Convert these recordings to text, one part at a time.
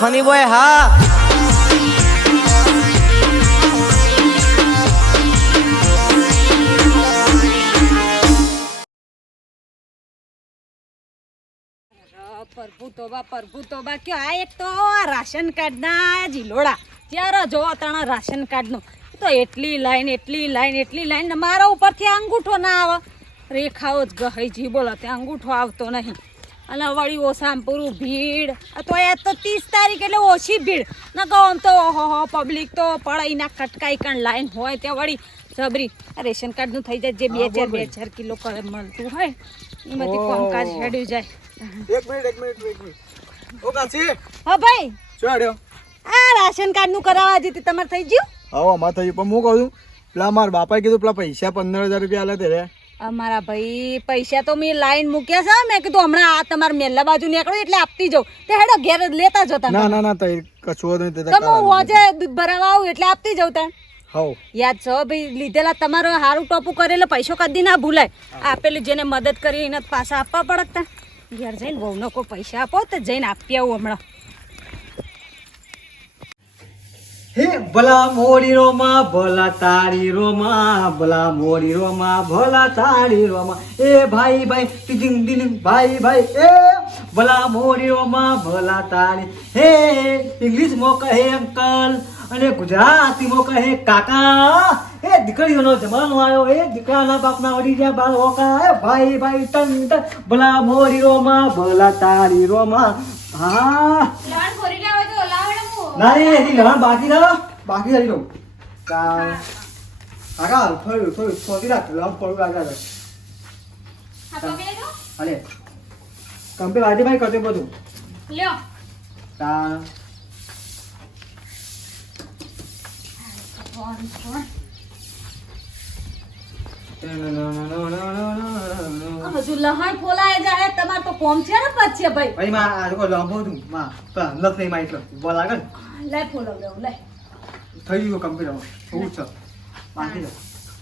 Funny boy હા. પ્રભુ તોબા પ્રભુ આ રાશન કાર્ડના જીલોડા. ત્યારે જોવો તાણા રાશન કાર્ડનું. તો એટલી લાઈન એટલી લાઈન એટલી લાઈન મારા ઉપરથી અંગૂઠો ના આવે. રેખાઓ જી બોલો, ત્યાં અંગૂઠો આવતો નહીં. અને વળી ઓછામાં પૂરું ભીડ. આ તો એ તો ત્રીસ તારીખ એટલે ઓછી ભીડ. ન કહો આમ તો ઓહો પબ્લિક તો પડાઈના કટકાઈ કણ લાઈન હોય ત્યાં વળી સબરી રેશન કાર્ડનું થઈ જાય જે બે હજાર બે હજાર કિલો મળતું હોય એમાંથી કામકાજ હેડ્યું જાય. એક મિનિટ એક મિનિટ એક મિનિટ. ઓ કાચી હા ભાઈ. ચડ્યો આ રાશન કાર્ડનું કરાવવા જતી તમારે થઈ ગયું? હા અમાર થઈ પણ હું કહું છું પેલા મારા બાપાએ કીધું પેલા પૈસા પંદર હજાર રૂપિયા આલે તે રે. અમારા ભાઈ પૈસા તો મેં લાઈન મૂક્યા છે. મેં કીધું હમણાં આ તમારે મેલ્લા બાજુ નીકળ્યું એટલે આપતી જાઉં. તે હેડો ઘેર લેતા જતા ના ના ના તો કશું નહીં તે તમે હું હોજે દૂધ ભરાવા આવું એટલે આપતી જાઉં તાણ હવ. યાદ છો ભાઈ લીધેલા તમારો હારું ટોપું કરેલો પૈસો કદી ના ભૂલાય. આપેલી જેને મદદ કરી એને પાછા આપવા પડતા ઘેર જઈને વહુનો કોઈ પૈસા આપો તો જઈને આપી આવું હમણાં. હે ભલા મોરી રોમા, ભલા તારી રોમા, ભલા મોરી રોમા, ભલા તારી રોમા. એ ભાઈ ભાઈ ટીડિંગ ડીડિંગ ભાઈ ભાઈ, એ ભલા મોરી રોમાં, ભલા તારી હે ઇંગ્લિશમાં કહે અંકલ, અને ગુજરાતીમાં કહે કાકા. એ દીકરીઓનો જમાનો આવ્યો એ દીકરાના બાપના વડી ગયા બાળ હોકા એ ભાઈ ભાઈ, ટન ભલા મોરી રોમાં, ભલા તારી રોમાં. હા. ના રે એની લહણ બાકી ના બાકી કરી લઉં કાકા થોડું થોડું છોટી રાખ લહણ પડું આગળ અરે કંપે વાજી ભાઈ કરતે બધું. લ્યો. તા હજુ લહણ ફોલાય જાય તમારે તો કોમ છે ને પછી ભાઈ? ભાઈ માં આ લોકો લાંબો હતું માં તો લખ નહીં માં એટલો. બોલ આગળ. લે ફોલાવ દઉં લે થઈ ગયું કમ્પ્લીટ છે. બાકી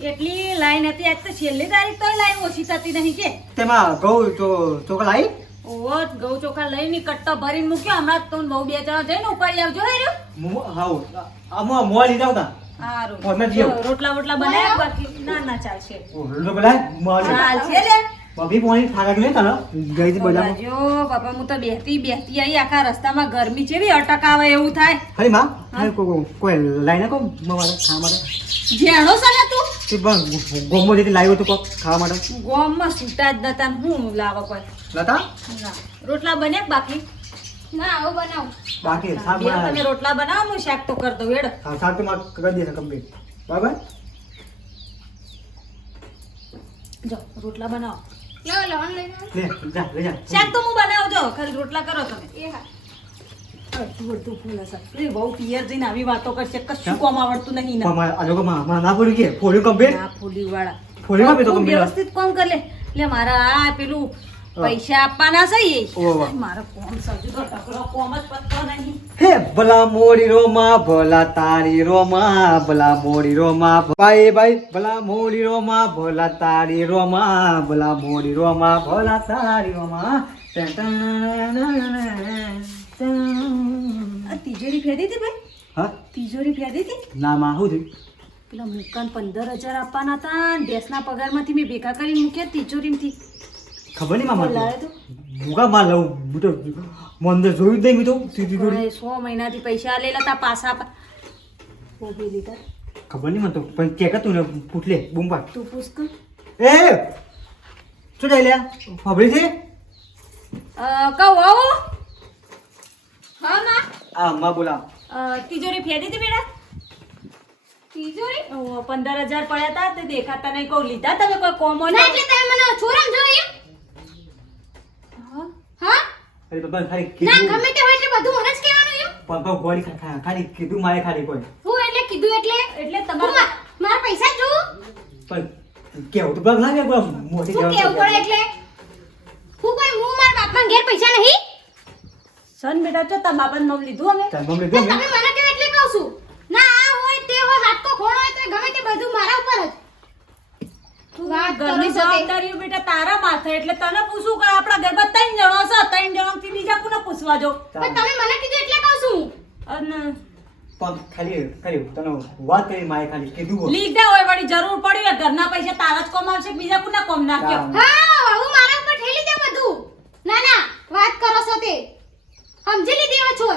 એટલી લાઈન હતી આજ તો છેલ્લી તારીખ તોય લાઈન ઓછી થતી નહીં કે. તેમાં ઘઉં તો ચોખા આવી ઓહો ઘઉં ચોખા લઈને કટ્ટો ભરીને મૂક્યો. હમણાં તો બહુ બે જણા જઈને ઉપાડી આવજો હે રહ્યો. મુ- લીધા હતા. રોટલા બોટલા બનાવ્યા બાકી? ના ના ચાલશે. ઓલો બોલાય ચાલશે લે. બબી પોણી થાકા નહીં તને? ગઈ હતી બજારમાં જો બાપા હું તો બેહતી બેહતી આવી આખા રસ્તામાં ગરમી જેવી અટક આવે એવું થાય. હરી માં? કોઈ લાઈને કો મારે ખાવા માટે? જેણો છે ને તું? તે પણ ગોમો જેથી લાવ્યો ખાવા માટે. ગોમમાં છૂટા જ નતા હું લાવો કોઈ. રોટલા બન્યા બાકી? ના આવું બનાવું. બાકી શાક બે તમે રોટલા બનાવો હું શાક તો કર દઉં હેડ. હા શાક તો માં કરી દેશે કમ્પ્લીટ બરાબર? જો રોટલા બનાવો. લે જા લે જા શાક તો હું બનાવું ખાલી રોટલા કરો તમે. અડધું અડધું ફૂલ હશે એ બહુ પિયર જઈને આવી વાતો કરશે કશું કોમ આવડતું નહીં ના. કે ફોડ્યું કમ્પ્લીટ વાળા complete. વ્યવસ્થિત કોમ કરે લે. લે મારા આ પેલું પૈસા આપવાના છે એ? ઓહ, વાહ. મારો કોમ સજુ તો ટકરો કોમ જ પતતો નહીં. હે ભલા મોડી રોમા ભલા તારી રોમાં ભલા મોડી રોમા ભાઈ ભાઈ ભલા મોડી રોમા ભલા તારી રોમાં ભલા મોડી રોમા ભલા તારી રોમા. તિજોરી ફેરી હતી ભાઈ? હા? તિજોરી ફેદી હતી? ના માં શું થયું? પેલા મુકાન પંદર હજાર આપવાના હતા દેશના પગારમાંથી મેં ભેગા કરીને મૂક્યા તિજોરીમાંથી. ખબર નહીં મામા મુગા માં લઉં હું તો મંદિર જોયું જ નહીં મેં તો સીધી જોડી. સો મહિનાથી પૈસા આલેલા તા પાસા ઊભી લીધા ખબર નહીં મને તો. પણ કે કે તું ને પૂછ લે બૂમ તું પૂછ કર એ! શું લ્યા? ખબરી છે? કહું આવો. હા માં. હા માં બોલા. તિજોરી ફેદી હતી બેટા? તિજોરી? પંદર હજાર પડ્યા હતા તે દેખાતા નહીં. કહું લીધા તમે કોઈ કોમો ના એટલે તમે મને છોરામ જો એમ? હા અરે બાબા ખાલી ના કીધું. ગમે તે હોય એટલે બધું મને જ કહેવાનું એમ પણ પણ ગોળી ખા- ખા- ખાલી કીધું મારે ખાલી કોઈ. હું એટલે કીધું એટલે? એટલે હું તમારે મા- મારા પૈસા જો પણ કેવું તો બરાબર લાગે પણ મોટી કેવું પડે એટલે? હું કોઈ હું મારા બાપમાં ઘેર પૈસા નહીં? સન બેટા ચો તમારા બાપાનું નામ લીધું અમે. તારી મમ્મી તો તમે મને કહો એટલે કહું છું? ના આ હોય તે હોય હાટકો ખોણો હોય તો ગમે તે બધું મારા ઉપર જ. તું વાત કરો ઘરની છો તે. જવાબદારીઓ તારા માથે એટલે તને પૂછું કે આપણા ઘરમાં ત્રણ જણો છે ત્રણ જણોથી બીજા કોને પૂછવા જો પણ તમે મને કીધું એટલે કહું છું. અને પણ ખાલી ખાલી તને વાત કરી માય ખાલી કીધું હોય. લીધા હોય વળી જરૂર પડી હોય ઘરના પૈસા તારા જ કોમ આવશે કે બીજા કોને કોમ નાખ્યો? હા હું મારા ઉપર ઠેલી દે બધું. ના ના વાત કરો છો તે સમજી લીધી હો છો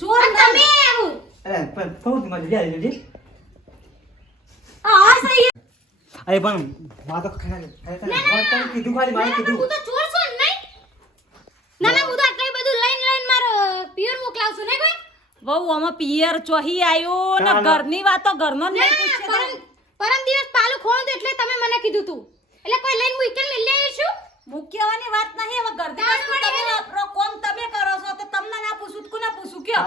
ચોર તમે એવું અરે પણ થોડું મજા આવી જજે. હા સહી. અરે પણ માં તો ખાલી વાત કીધું ખાલી મારે કીધું. હું તો ચોર છું નહીં? ના ના હું તો આટલું બધું લઈને લઈને મારો પિયર મોકલાવશું નહીં કોઈ વહુ અમે પિયર ચોહી આવ્યો ને. ઘરની વાતો ઘરનો જ નહીં પૂછે પરમ પરમ દિવસ પાલું ખોણ એટલે તમે મને કીધું તું. એટલે કોઈ લઈને મૂકીને મિલી આવીશું? મુખ્યવાની વાત નહીં હવે ઘરની ના, વસ્તુ તમે વાપરો કોમ તમે કરો છો તો તમને ના પૂછું તો ના પૂછું? કયો?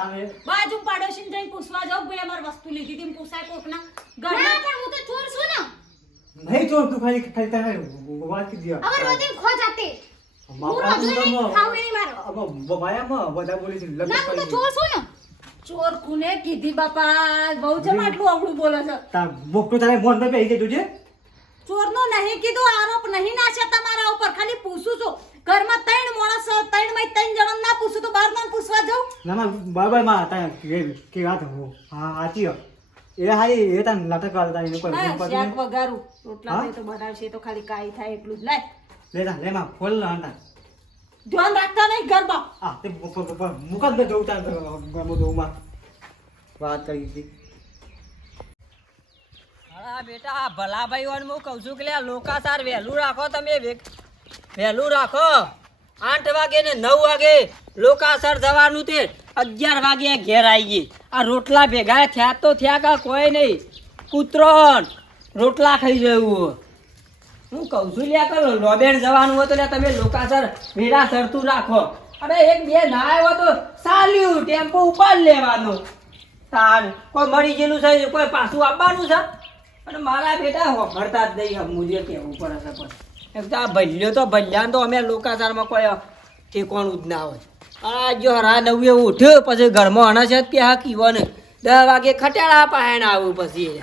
બાજુ પાડોશીને જઈને પૂછવા જાવ ભાઈ અમાર વસ્તુ લીધી હતી પૂછાય કોકના? ના ઘરના પણ હું તો ચોર છું ને. નહીં ચોર તું ખાલી ખાલી તને વાત કીધી હોય. અમર વધીને ખો જાતે હું તો ખાવું એની મારો આમાં બબાયામાં બધા બોલે છે ના હું તો ચોર છું ને ચોર કુને કીધી બાપા બહુ છે આટલું અવળું બોલે છે તા મોકતો તારે મોન પર બેસી જજો ચોરનો નહીં કીધું આરોપ નહીં નાશે તમારા ઉપર ખાલી પૂછું છું ઘરમાં ત્રણ માણસ છે, ત્રણમાં ત્રણ જણા ના પૂછું તો બાર ના પૂછવા જાઉં ના ના બાયમાં તા કે વાત હો હા સાચી એ હારી એ તા નાટક કરતા એને કોઈ હા, શાક વઘારું. રોટલા તો બનાવશે તો ખાલી કાઈ થાય એટલું જ. લાય. લે તા લે માં ખોલ ના આંટા ધ્યાન રાખતા નહીં ઘરમાં આ તે મુકાદ ને જોઉં તાર ગમો જોઉં વાત કરી હતી. હા બેટા આ ભલાભાઈ વાન હું કહું છું કે લે આ લોકાસાર વહેલું રાખો તમે વહેલું રાખો. આઠ વાગે ને નવ વાગે લોકાસર જવાનું તે અગિયાર વાગે ઘેર આવી ગઈ. આ રોટલા ભેગા થયા તો થયા કા કોઈ નહીં. કૂતરો રોટલા ખાઈ જવું. હું કહું છું, લ્યા કરો લોબેણ જવાનું હોય તો લ્યા તમે લોકાસર વેરા સરતું રાખો. અરે એક બે ના આવ્યો તો ચાલ્યું ટેમ્પો ઉપાડ લેવાનો. તાર, કોઈ મરી ગયેલું છે, કોઈ પાછું આપવાનું છે? અને મારા બેટા હોભરતા જ નહીં મુજે કેવું પડે છે પણ. એક તો આ ભલ્યો તો ભલ્યાને તો અમે લોકાચારમાં કોઈ ઠેકોણું જ ના હોય. આ જો હરા નવે ઉઠ્યો પછી ઘરમાં અનાજ જ પ્યા કીવો ને દસ વાગે ખટાડા પાહેણ આવું પછી.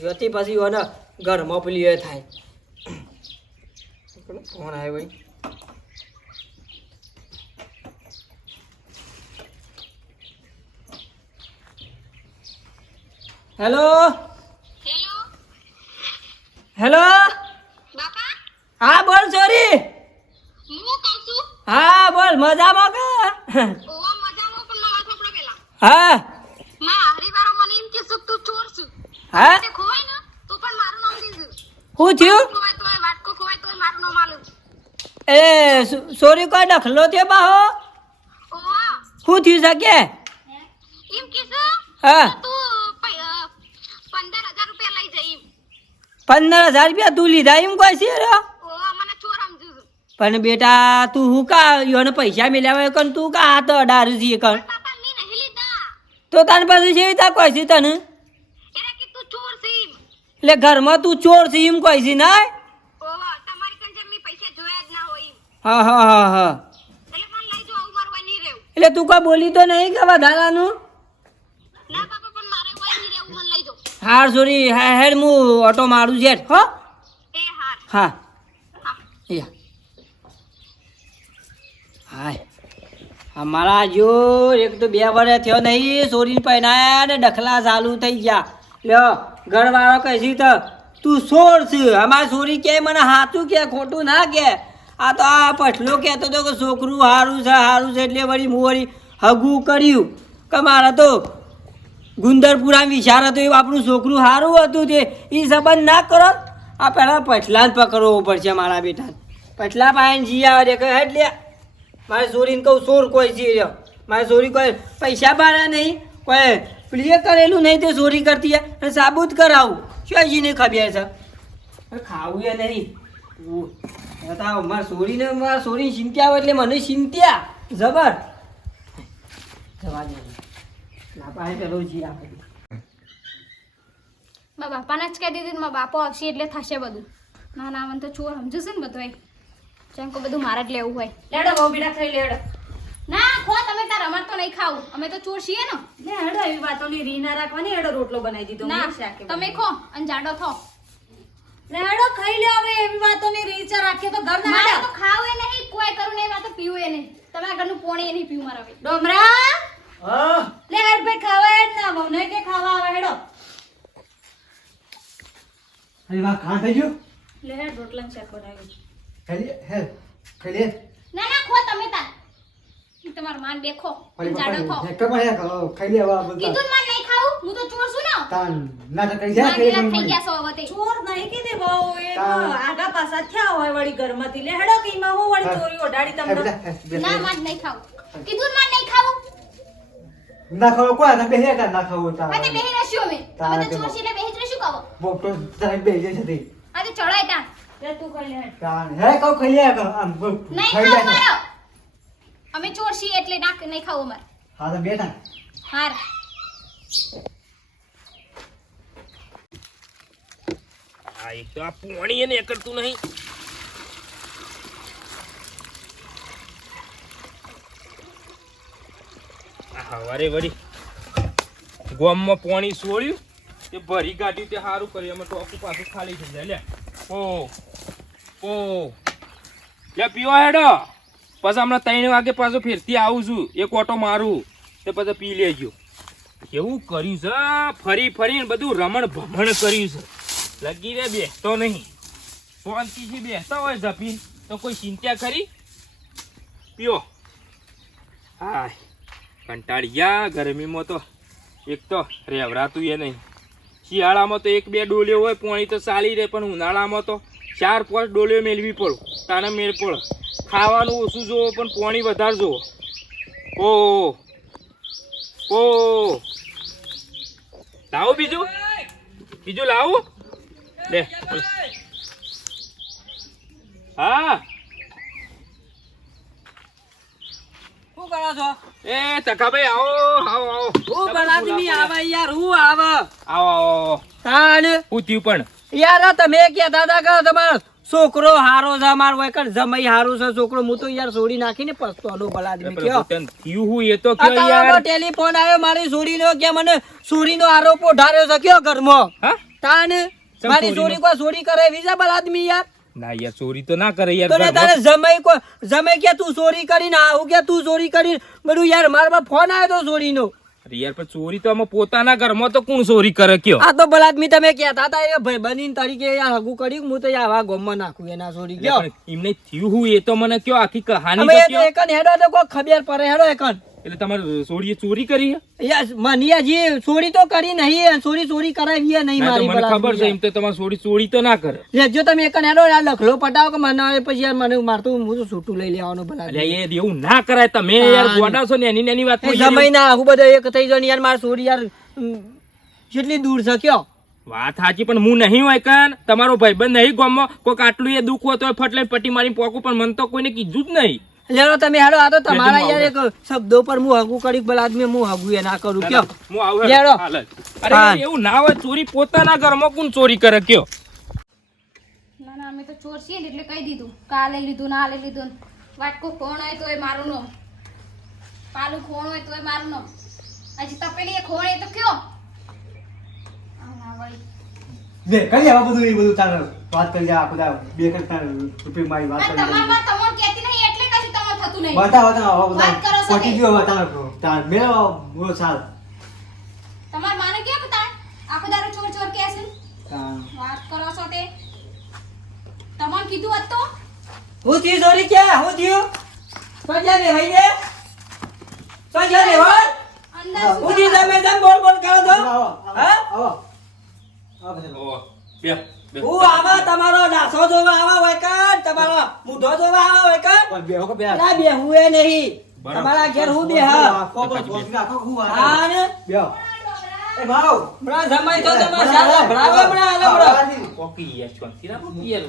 જોતી પછી ઓને ઘરમાં પેલી એ થાય. ફોન આવ્યો ભાઈ હેલો? હેલો? હા બોલ સોરી. છું હા બોલ મજામાં કે? હા. માં હરીવારો મને એમ કે તું ચોર હા? શું થયું? એ સોરી કોઈ દખલો થયો બાહો શું થયું શકે હા. પંદર હજાર રૂપિયા તું લીધા એમ કોઈ છે રે? ઓવા મને ચોર સમજુ છું પણ બેટા તું હું કા યોને પૈસા મેળવ્યા હોય કણ? તું કા હાથ અડાર છીએ કણ? તો તને પાસે છે તા કોઈ છે તને એટલે ઘરમાં તું ચોર છે એમ કોઈ છે ના હા હા હા હા. એટલે તું કોઈ બોલી તો નહીં કે વધારાનું હાર સોરી હા હેડ હું ઓટો મારું છે. હા. હા. યા હાય. અમારા જો એક તો બે વર્ષ થયો નહીં, સોરી પહેનાયા ને ડખલા ચાલુ થઈ ગયા. લ્યો, ઘરવાળો કહે છે તો, તું સોર છે, અમારા સોરી કે, મને સાચું કે, ખોટું ના કે? આ તો આ પછલો કહેતો હતો કે છોકરું સારું છે સારું છે, એટલે વળી હું વળી હગું કર્યું. કે મારે તો ગુંદરપુરા વિચાર હતો એવું આપણું છોકરું સારું હતું તે એ સંબંધ ના કરો. આ પહેલાં પછલા જ પકડવો પડશે મારા બેટા પછલા પાયન જી આવે કે હેડ લે મારે ચોરીને કહું ચોર કોઈ છે મારે ચોરી કોઈ પૈસા બાળા નહીં, કોઈ પ્લીએ કરેલું નહીં તે ચોરી કરતી. અને સાબુત કરાવું. શું જીને ખબર છે? ખાવું એ નહીં. બતાવો મારા ચોરીને મારા ચોરી ચિંત્યા આવે એટલે મને ચિંત્યા. જબર. જવા દે. પાસે પેલો જી આપે મારા બાપાને જ કહી દીધું મારા બાપો આવશે એટલે થશે બધું. ના ના, મને તો ચોર સમજુ છે ને બધું જેમ કે બધું મારે જ લેવું હોય. લેડો બહુ બીડા થઈ લેડો. ના ખો તમે તાર અમાર તો નહીં ખાવું. અમે તો ચોર છીએ ને. લે હેડો એવી વાતોની રી ના રાખવાની હેડો રોટલો બનાવી દીધો. ના તમે ખો અને જાડો થો. લેડો ખાઈ લ્યો હવે એવી વાતોની ચા રાખીએ તો ઘર ના તો ખાવ એ નહીં કોઈ કરું નહીં વાતો પીવું એ નહીં. તમારા ઘરનું પોણી એ નહીં પીવું મારા હવે ડોમરા? હા. લે હેડ ભાઈ ખાવા હેડ ના બહુ નહીં કે ખાવા આવે હેડો. અરે વાહ ખા થઈ ગયો? લે હેડ રોટલા શાક બનાવ્યું ખાઈ હે ખાઈ ના ના ખો તમે તાર. ઈ માન બેખો. જાડો ખો હે કમ હે ખાઈ લે હવે કીધું માન નહીં ખાવું? હું તો ચોર છું ને. તાન નાટક કરી માન જાય ગીલા થઈ ગયા છો હવે ચોર નહીં કીધી બહુ એ તો આગા પાછા થયા હોય વળી ઘરમાંથી. લે હેડો કે એમાં હું વળી ચોરી ઓઢાડી તમને. ના માન નહીં ખાવું. કીધું માન નહીં ખાવું? ના ખાવ કોઈ ના બેહે કા ના ખાવ તા આ તે બેહી રહેશું અમે તારા તો ચોર છીએ એટલે બેહી રહેશું કહો. બોટો તારે બેહી જશે તે. આ તો ચડાય લે તું ખાઈ લે હેડ હે કહું ખાઈ લે આમ ખાઈ લે અમે ચોર છીએ એટલે ના નહીં ખાવું અમારે. હા તો બેઠા હાર. આ એક તો આ પોણી એને કરતું નહીં. આ વળી ગોમમાં પાણી સોળ્યું. તે ભરી કાઢ્યું તે સારું કર્યું એમાં ટોપું પાછું ખાલી થઈ જાય. લે. ઓ. ઓ. લે, પીવો હેડો. પછી હમણાં ત્રણ વાગે પાછો ફેરથી આવું છું. એક ઓટો મારું. તે પછી પી લેજો. કેવું કર્યું છે? ફરી ફરીને બધું રમણ ભમણ કર્યું છે. લગી રે, બેસતો નહીં. શાંતિથી બેસતા હોય જપીન તો કોઈ ચિંતા ખરી? પીઓ. હા કંટાળી ગયા ગરમીમાં તો. એક તો રેવરાતું એ નહીં. શિયાળામાં તો એક બે ડોલીઓ હોય, પોણી તો ચાલી રહે, પણ ઉનાળામાં તો ચાર પાંચ ડોલીઓ મેળવી પડો તાને મેળ પડો. ખાવાનું ઓછું જોવો પણ પાણી વધારે જોવો ઓ ઓ. લાવો બીજું. બીજું લાવું. લે હા. શું કરો છો? એ તકાભાઈ આવો આવો આવો. હું બળાદમી આવે યાર હું આવે. આવો આવો તાન હું પણ. યાર તમે કહેતા હતા કે તમારો છોકરો હારો છે અમારો વૈકણ જમાઈ હારો છે છોકરો હું તો યાર છોડી નાખીને પસ્તો આદમી કયો થયું હું એ તો કયો યાર? ટેલિફોન આવ્યો મારી છોરીનો કે મને છોરીનો આરોપ ઉઠાર્યો છે કયો ઘરમાં? હા? તાન મારી? છોરી કોઈ ચોરી કરે વિઝાબલ આદમી યાર? ના યાર ચોરી તો ના કરે યાર તો. તારે જમાઈ કો જમાઈ કે તું ચોરી કરીને આવું કે તું ચોરી કરીને બધું યાર મારા ફોન આવ્યો તો ચોરીનો યાર પણ ચોરી તો આમાં પોતાના ઘરમાં તો કોણ ચોરી કરે કયો? આ તો ભલા આદમી તમે કહેતા હતા એ ભાઈ બની તરીકે યાર હગું કર્યું હું તો આવા ગોમમાં નાખું એના ચોરી ગયો. એમને થયું હું એ તો મને કયો? આખી કહાની અમે હેડો તો કોઈ ખબર પડે હેડો એકન. એટલે તમારે સોડીએ ચોરી કરી મનિયાજી ચોરી તો કરી નહીં ચોરી ચોરી કરાવી નહીં મારી મને ખબર છે એમ તો તમારે ચોરી ચોરી તો ના કરે. યાર. જો તમે એક હેડો આ લખલો પટાવો કે મને પછી યાર મને મારતું હું તો છૂટું લઈ લેવાનું ભલા એટલે એ એવું ના કરાય તમે યાર ગોડા છો ને એની એની વાત સમય ના આવું બધું એક થઈ જાય યાર માર ચોરી યાર કેટલી દૂર છે કયો? વાત સાચી પણ હું નહીં હોય કાન. તમારો ભાઈબંધ નહીં ગમો. કોઈક આટલું એ દુઃખ હોય તો ફટ લઈને પટી મારી પોકું પણ મને તો કોઈને કીધું જ નહીં. લેલો તમે હેડો આ તો તમારા યાર એક શબ્દો પર હું હગું કરી ભલા આદમી હું હગું એ ના કરું કયો હું આવું લેડો. હેડો. હાલ જ. અરે એવું ના હોય ચોરી પોતાના ઘરમાં કોણ ચોરી કરે કયો ના ના અમે તો ચોર છીએ ને એટલે કહી દીધું કાલે લીધું ના લઈ લીધું વાટકો કોણ હોય તોય મારું નો પાલું ખોણ હોય તોય મારું નો હજી તપેલી એ ખોણ એ તો કયો આ ના વળી. લે કરી આવા બધું એ બધું તારે વાત કરી જા આખું બે કરતા રૂપિયા મારી વાત કરી તમારમાં તમોન કહેતી નહીં એટલે કશું તમાર થતું નહીં. બતાવો બતાવો વાત કરો પટી ગયો હવે તારે તારે મેળવો બોલો સાલ તમાર માને કે બતા આખો દારો ચોર ચોર કે છે? વાત કરો છો તે તમને કીધું હતું તો? હું થી ચોરી કે હું થયું? પજા ને ભાઈ ને? પજા ને ભાઈ અંદર હું થી તમે બોલ બોલ કરો તો આવો હા? આવો. આવો બે. હું આવા તમારો ડાસો જોવા આવા હોય કાન તમારો મૂઢો જોવા આવા હોય કાન બેહો કે બેહો. ના બે એ નહીં. બરાબર. તમારા ઘેર હું બે. આખો પર નાખો, હું વાત ને? બેહો. એ ભાવ બડા જમાઈ તો તમારા શાલા ભરાવે બડા હાલો બડા પોકી યાર, શાંતિ રાખો યાર.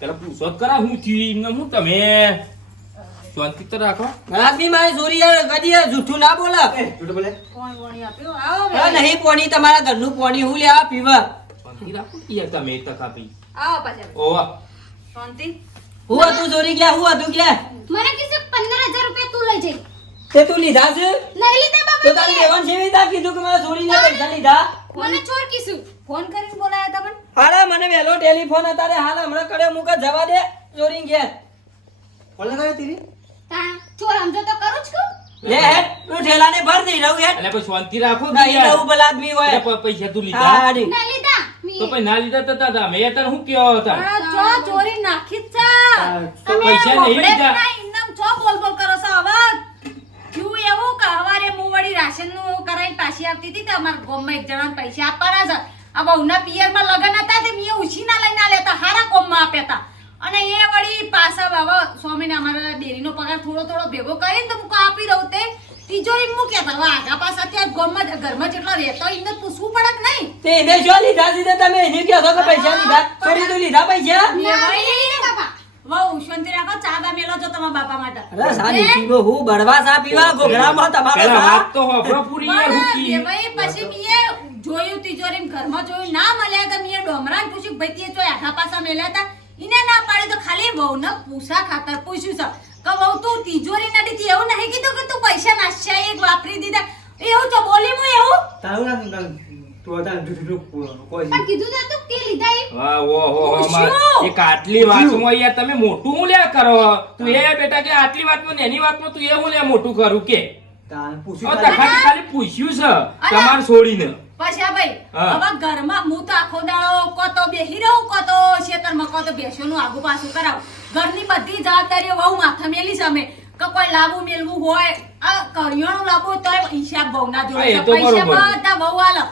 પેલા પૂછો જ હું થયું એમને હું તમે? શાંતિ તો રાખો. આદમી મારી ચોરી કદી જૂઠું ના બોલા. જૂઠું બોલે? કોણ વણી આપ્યો આવો નહીં પોણી તમારા ઘરનું પોણી હું લેવા પીવા. શાંતિ રાખો. યાર તમે તક આપી. આવો પાછા. ઓ શાંતિ. હું હતું ચોરી ગયા હું હતું ગયા. મને કીધું પંદર હજાર રૂપિયા તું લઈ જઈ. તે તું લીધા છે? નહીં લીધા તો બાબા તારી દેવાન છે રીતના કીધું કે મારે ચોરીને પૈસા લીધા. મને ચોર કીધું. ફોન કરીને બોલાયા તા પણ. અરે મને વહેલો ટેલિફોન અત્યારે હાલ હમણાં કર્યો મુક જવા દે. ચોરી ઘેર. કોણ લગાવ્યો તીરી તા ચોર સમજો તો કરું જ કહું લે હેડ. તું ઠેલાને ભર દઈ રહું હેડ. એટલે પછી શાંતિ રાખો કે યાર. રહું ભલા હોય. પૈસા તું લીધા. ના લીધા તો મી પછી ના લીધા તો તાતા મેં તને શું કહેવા હતા? જો ચોરી નાખી જ છે. પૈસા નહીં લીધા. ઇનામ જો બોલ બોલ કરો છો? હવે થયું એવું કે હવારે હું વળી રાશનનું કરાઈ પાછી આવતી હતી તો અમારા ગામમાં એક જણા પૈસા આપવાના છે. આ બહુના પિયરમાં લગન હતા તે મેં ઉછીના લઈને લેતા હતા હારા કોમમાં આપ્યા હતા. અને એ વળી પાછા બાબા સ્વામીને અમારા ડેરીનો પગાર થોડો થોડો ભેગો કરીને તો હું આપી દઉં તે. તિજોરી મૂક્યા હતા આગા પાછા ત્યાં ગામમાં જ- ઘરમાં જેટલો રહેતો એમને પૂછવું પડે કે નહીં? તે એને શું લીધા સીધા તમે એને કહો છો કે પૈસા લીધા. ચોરી તો લીધા પૈસા. ના વહુ શાંતિ રાખો ચા બા મેલો છો તમારા બાપા માટે. અરે સારી પીવો હું બળવા સા પીવા ઘોઘરામાં તમારે વાત તો હોભળો પૂરી યાર હું કી. પછી મેં જોયું તિજોરી ઘરમાં જોયું ના મળ્યા તો મેં ડોમરાને પૂછ્યું ભાઈ તે ચોય આખા પાસા મેલ્યા હતા? ઈને ના પાડી તો ખાલી વહુને પૂછા ખાતર પૂછ્યું છે. કે વહુ તું તિજોરી નડી એવું નહીં કીધું કે તું પૈસા નાશ્યા એક વાપરી દીધા? એવું તો બોલી હું એવું? તારું ના તું હતા કોઈ કીધું તો હતું કે લીધા એ વાહ, ઓહો, ઓહો, પૂછ્યું. એક આટલી વાતમાં યાર તમે મોટું હું લે કરો? તું એ બેટા કે આટલી વાતમાં એની વાતમાં તું એ હું લે મોટું કરું કે? તારે પૂછ્યું ખાલી? ખાલી પૂછ્યું છે તમારે છોડીને. પછી ભાઈ હવે ઘરમાં હું તો આખો દાડો બેહી રહું આગુ પાછું કરાવું. ઘરની બધી જવાબદારીઓ બહુ માથા મેલી છે કે કોઈ લાવું મેલવું હોય આ કરિયાણું લાવવું હોય તો હિસાબ બહુ ના જોડે તો પૈસા બધા બહુ આલે.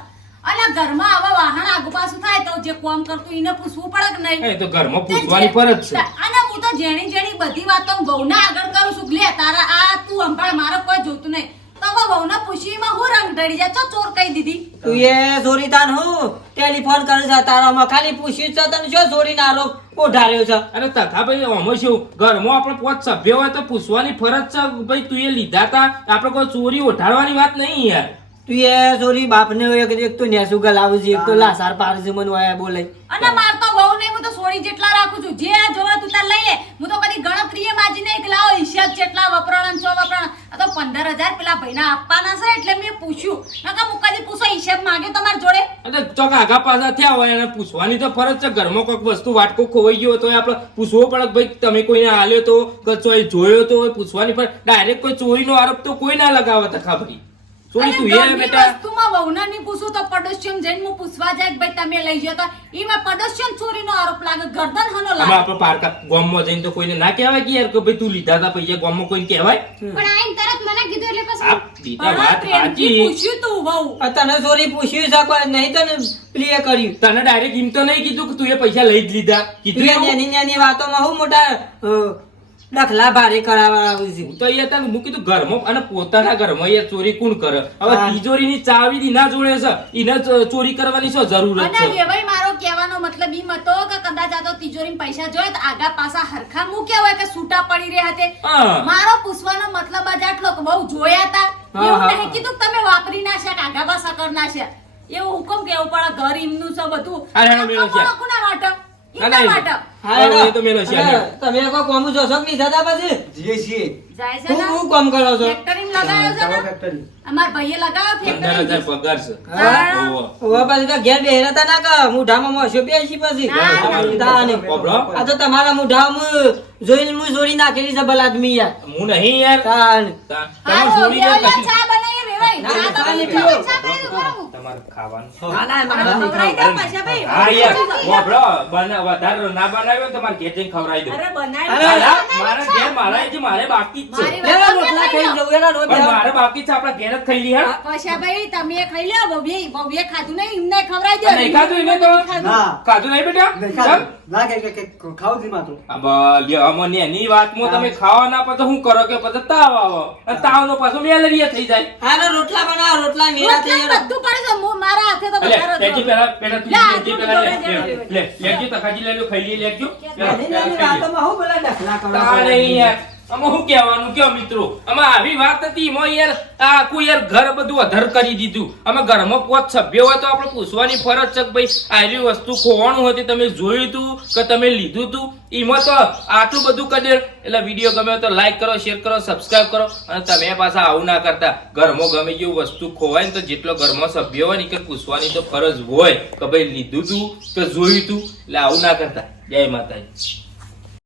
અને ઘરમાં આવા વાહન આગુ થાય તો જે કોમ કરતું એને પૂછવું પડે કે નહીં? એ તો ઘરમાં પૂછવાની ફરજ છે. અને હું તો જેણી જેણી બધી વાતો બહુના આગળ કરું છું. લે તારા આ તું સંભાળ મારો કોઈ જોતું નહીં. તો હવે બહુના પૂછીમાં હું રંગ ઢળી જાય? ચો ચોર કહી દીધી? તું એ ચોરી તાન હું ટેલિફોન કરે છે તારામાં ખાલી પૂછ્યું છે તને શું ચોરીનો આરોપ ઓઢાર્યો છે. અરે તથા ભાઈ આમાં શું? ઘરમાં આપણે પાંચ સભ્ય હોય તો પૂછવાની ફરજ છે. ભાઈ તું એ લીધા તા આપણે કોઈ ચોરી ઓઢાડવાની વાત નહીં યાર. તું એ બાપ બાપને એક એક તો નેસુ ગલાવું છે એક તો લાસાર પાડે છે મને વાયા બોલે. અને માર તો બહુ નહીં હું તો સોરી જેટલા રાખું છું. જે આ જોવે તું તાર લઈ લે. હું તો કદી ગણતરીએ માજી ને કે લાવો હિસાબ જેટલા વપરાણ ચો વપરાણ. આ તો પંદર હજાર પેલા ભાઈના આપવાના છે એટલે મેં પૂછ્યું. નકા હું કદી પૂછો હિસાબ માંગ્યો તમાર જોડે? એટલે ચોક આગા પાછા થયા હોય એને પૂછવાની તો ફરજ છે. ઘરમાં કોઈક વસ્તુ વાટકો ખોવાઈ ગયો તો આપણે પૂછવો પડે ભાઈ તમે કોઈને આલ્યો તો કચો જોયો તો પૂછવાની પર ડાયરેક્ટ કોઈ ચોરીનો આરોપ તો કોઈ ના લગાવે તખા ભાઈ. તું એ બેટા. વસ્તુમાં વહુના નહીં પૂછું તો પડોશીઓને જઈને હું પૂછવા જાય ભાઈ તમે લઈ ગયો તો. એમાં પડોશીઓને ચોરીનો આરોપ લાગે ગરદન હનો લાગે. આપણે પારકા ગામમાં જઈને તો કોઈને ના કહેવાય કે યાર કે ભાઈ તું લીધા તા પૈસા ગામમાં કોઈને કહેવાય? પણ આઈને તરત મને કીધું એટલે આ પછી દીધા વાત સાચી. પૂછ્યું તું વહુ. આ તને ચોરી પૂછ્યું છે કોઈ? નહીં તને પ્રિય કર્યું. તને ડાયરેક્ટ એમ તો નહીં કીધું કે તું એ પૈસા લઈ જ લીધા. કીધું નાની નાની વાતોમાં હું મોટા અ, દખલા ભારે કરાવવા આવું છું. હું તો અહીંયા તને મૂકી તું ઘરમાં અને પોતાના ઘરમાં એ ચોરી કોણ કરે? હવે. તિજોરીની ચાવી ના જોડે છે એને ચોરી કરવાની શું જરૂર છે? વેવાઈ મારો કહેવાનો મતલબ એમ હતો કે કદાચ આ તો તિજોરીમાં પૈસા જોયે તો આગા પાછા હરખા મૂક્યા હોય કે છૂટા પડી રહ્યા છે મારો પૂછવાનો મતલબ જ આટલો કે બહુ જોયા તા. એવું નહીં કીધું તમે વાપરી ના કે આગા પાછા ના છે એવું હુકમ કેવું પડે ઘર એમનું છે બધું. અરે, અરે, છે. કોના- કોના માટે? ના, એમના ના, માટે. હા, હવે એનો. એ તો મેલો છે, અને હાલો. તમે કોઈ કોમ જોશો કે નહીં? થતા પછી? જીએ છીએ. જાય છે હું ને? હું કામ કરો છો? ફેક્ટરીમાં લગાવ્યો છે દવા ને ફેક્ટરી અમાર ભાઈએ લગાવ્યો પંદર હજાર ફેક્ટરી પગાર છે. હા. ઓહો. હવે પછી તો ઘેર બેહી ના કા મુઢામાં મોસો બેસી પછી. ના, ના. તાને. કોબરો? આ તો તમારા મુઢામાં જોઈને હું જોડી નાખેલી છે ભલા આદમી યાર. હું નહીં યાર. તમે ખાવાનું પાછા ભાઈ. હા કરો કે પછી તાવ આવો? તાવ નો પાછો મેલેરિયા થઈ જાય. હાલો રોટલા બનાવો રોટલા મેરા થઈ રોટલા ગયા. બધું પડે છે. હું મારા હાથે તો વધારે લેજી જ પહેલા પહેલા તું લા, લેજી તું પહેલા લે લે, લેજી તખાજી લઈ લો ખાઈ લે લેજો નાની વાતોમાં હું બોલા ડખલા કરો તારે યાર આમાં શું કહેવાનું કયો મિત્રો? આમાં આવી વાત હતી, એમાં યાર આખું યાર ઘર બધું અધર કરી દીધું. અમે ઘરમાં પોત સભ્ય હોય તો આપણે પૂછવાની ફરજ છે ભાઈ આવી વસ્તુ ખોવાનું હતી તમે જોયું હતું કે તમે લીધું હતું એમાં તો આટલું બધું કરી એટલે વીડિયો ગમે તો લાઈક કરો શેર કરો સબસ્ક્રાઈબ કરો અને તમે પાછા આવું ના કરતા. ઘરમાં ગમે જેવું વસ્તુ ખોવાય ને તો જેટલો ઘરમાં સભ્ય હોય ને કે પૂછવાની તો ફરજ હોય કે ભાઈ, લીધું તું કે જોયું તું? એટલે આવું ના કરતા. જય માતાજી.